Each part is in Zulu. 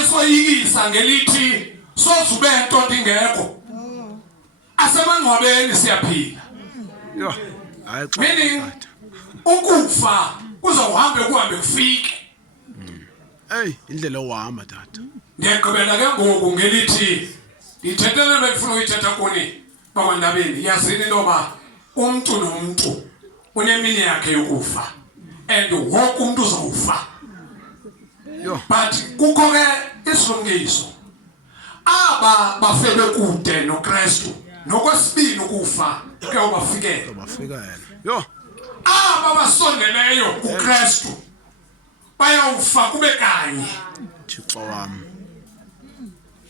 esoyikisa ngelithi sozube into ndingekho asemangcwabeni siyaphila yo hayi xa meaning ukufa kuzohambe kuhambe kufike hey indlela ohamba tata ndiyagqibela ke ngoku ngelithi ndithethele bekufuna uyithetha kuni bakwaNdabeni yazini intoba umntu nomntu unemini yakhe yokufa and wonke umuntu uzawufa but kukho ke isilungiso aba bafebe kude noKristu nokwesibini ukufa ke ubafikela yo aba basondeleyo kuKristu bayawufa kube kanye Thixo wami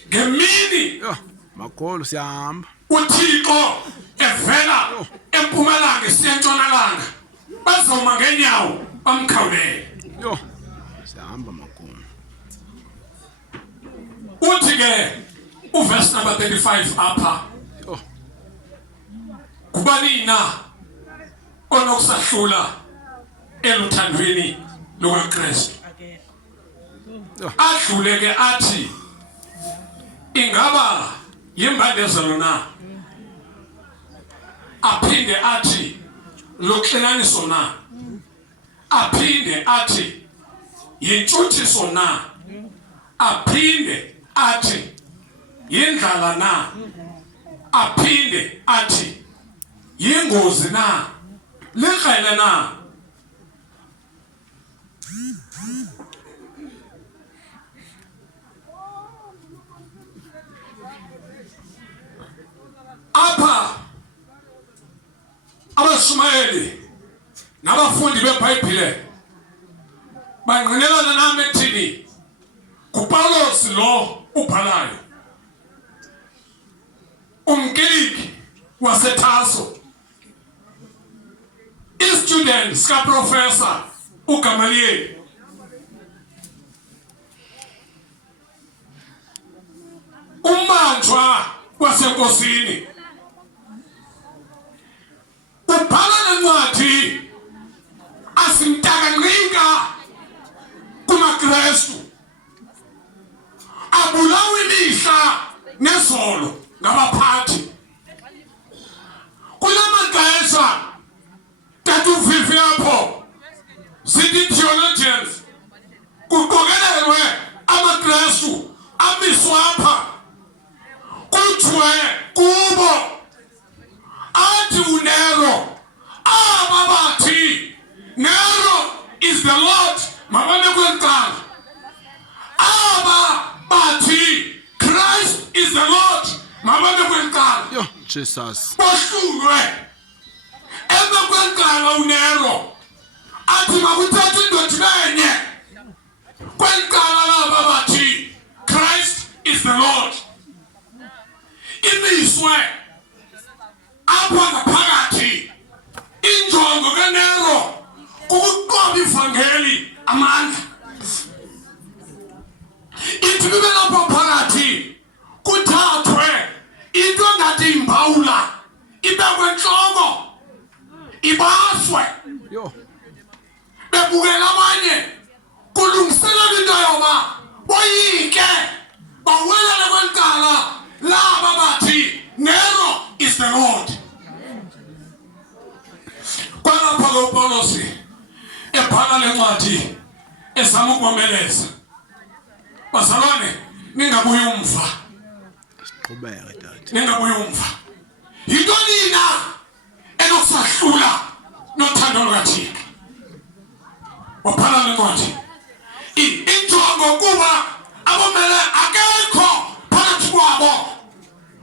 ngemini yo magolo siyahamba uThixo evela empumalanga esentshonalanga bazoma ngenyawo bamkhawulele yo siyahamba magolo uthi ke uverse number 35 apha yo kubani na onokusahlula eluthandweni lukaKristu adlule ke athi ingaba yimbandezelo na aphinde athi loxelaniso na aphinde athi yintshuthiso na aphinde athi yindlala na aphinde athi yingozi na likrele na apha abashumayeli nabafundi beBhayibhile bangqinelana nami ekuthini kuPawulos lo ubhalayo umgiliki waseThaso i-student sikaprofessor uGamaliyeli umbanjwa wasenkosini ubhala nencwadi asimtakanqika kumaKristu abulawa imihla nezolo ngabaphathi kulamaxesha tatuvivi apho zithi theologians kuqokelelwe amaKristu amiswa apha kuthiwe kubo athi uNero aba bathi Nero is the Lord mabane kwenkala aba bathi Christ is the Lord mabane kwenkala yo Jesus bohlulwe ebe kwenkala uNero athi makuthathe indoda enye kwenkala laba bathi Christ is the Lord imiswe apha ngaphakathi injongo kaNero ukuqoba ivangeli amandla ithi bibe lapha phakathi kuthathwe into ngathi imbawula ibekwe enhloko ibaswe yo bebukela abanye kulungiselela into yoba boyike bawelele kwenkala laba bathi Nero is the Lord kwalapha koPawulos ebhala lencwadi ezama ukumeleza bazalwane ningabuyi umva siqhubeke tata ningabuyi umva yintoni na enokusahlula nothando lukaThixo wabhala lencwadi injongo kuba abamele akekho phakathi kwabo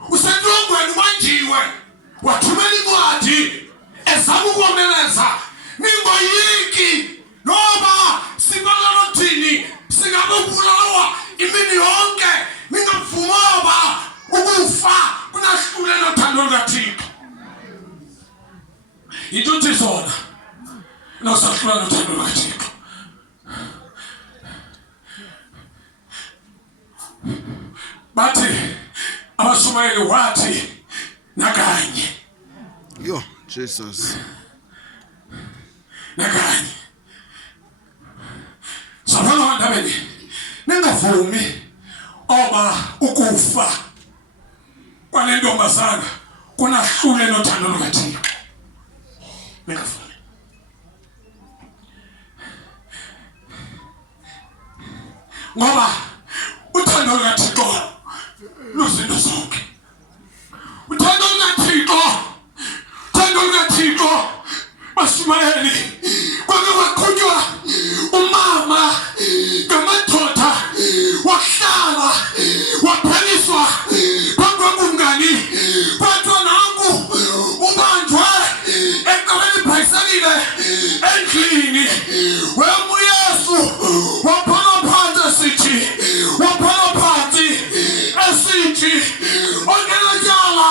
usentongweni wanjiwe wathumela incwadi ezama ukumeleza ningoyiki noba sibalala thini singabubulawa imini yonke ningavumoba ukufa kunahlule nothando lukaThixo yinto zona nosahlula nothando lukaThixo bathi abashumayeli wathi nakanye yo Jesus nakanye sabona Ndabeni ningavumi oba ukufa kwale ntombazana kunahlule nothando lukaThixo. Ngingafuni ngoba uthando lukaThixo luzinto zonke. Uthando lukaThixo basimayeli kwake kwaqhutywa umama ngamadoda wahlala wapheliswa kwakungani kwathiwa nangu ubanjwe eqabeni ibhayisekile endlini wemuyesu waphana phansi esithi ongenatyala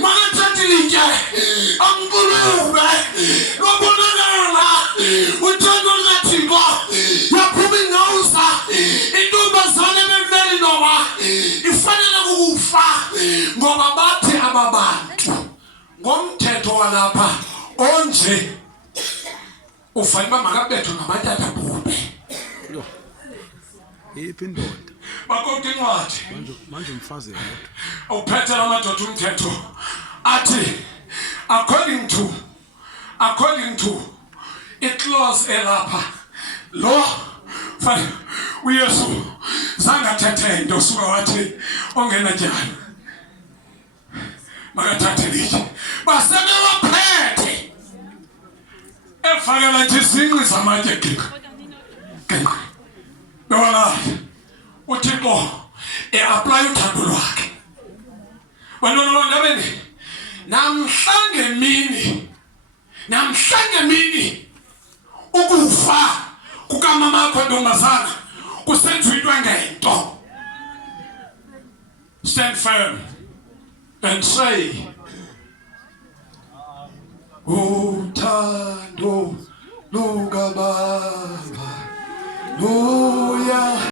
makathathilitye ambulube lobonakala uthando lukaThixo yaphuma ingawusa intombazane ememeli noba ifanele kukufa ngoba bathi ababantu ngomthetho walapha onje ufanele uba makabethwe ngamatyala bhube. Yiphi indoda? Bakokho incwadi Manje umfazi yedwa. Uphethe amadoda umthetho athi according to i-clause elapha lo uYesu zangathethe into suka wathi ongenatyala makathathe litye basebewaphethe efakela nje izinqi zamatye gqiqa yona uThixo apply uthando lwakhe. Wena Ndabeni namhlanje mini ukufa kukamama wakho ntombazana kusenziwe ngento. Stand firm and say uthando lukababa luya